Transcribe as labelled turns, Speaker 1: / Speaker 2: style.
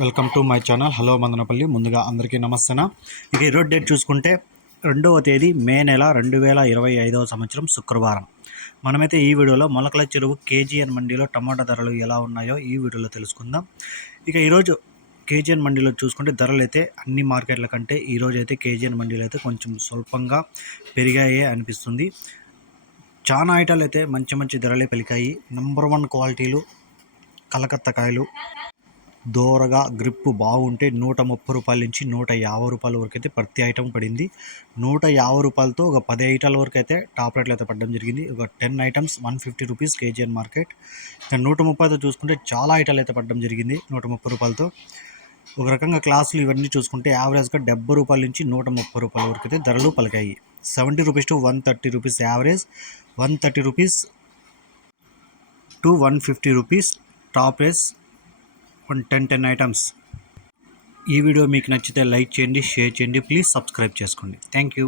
Speaker 1: Welcome to my channel. Hello Mandanapalli. ముందుగా అందరికీ నమస్తేనా. ఇక ఈరోజు డేట్ చూసుకుంటే రెండవ తేదీ మే నెల రెండు వేల ఇరవై ఐదవ సంవత్సరం శుక్రవారం. మనమైతే ఈ వీడియోలో మొలకల చెరువు కేజీఎన్ మండీలో టమాటా ధరలు ఎలా ఉన్నాయో ఈ వీడియోలో తెలుసుకుందాం. ఇక ఈరోజు కేజీఎన్ మండీలో చూసుకుంటే ధరలు అయితే అన్ని మార్కెట్ల కంటే ఈరోజు అయితే కేజీఎన్ మండీలో అయితే కొంచెం స్వల్పంగా పెరిగాయే అనిపిస్తుంది. చాలా ఐటాలు అయితే మంచి మంచి ధరలే పలికాయి నెంబర్ వన్ క్వాలిటీలు కలకత్తా కాయలు దోరగా గ్రిప్ బాగుంటే నూట ముప్పై రూపాయల నుంచి నూట యాభై రూపాయల వరకు అయితే ప్రతి ఐటమ్ పడింది. నూట యాభై రూపాయలతో ఒక పది ఐటాల వరకు అయితే టాప్ రేట్లు అయితే పడడం జరిగింది. ఒక ten items one fifty rupees KGN market. ఇక నూట ముప్పైతో చూసుకుంటే చాలా ఐటాలు అయితే పడడం జరిగింది నూట ముప్పై రూపాయలతో. ఒక రకంగా క్లాసులు ఇవన్నీ చూసుకుంటే యావరేజ్గా డెబ్బై రూపాయల నుంచి నూట ముప్పై రూపాయల వరకు అయితే ధరలు పలికాయి. Seventy rupees to one thirty rupees average one thirty rupees to one fifty rupees top rate one ten ten items ఈ వీడియో మీకు నచ్చితే లైక్ చేయండి షేర్ చేయండి ప్లీజ్ సబ్స్క్రైబ్ చేసుకోండి. Thank you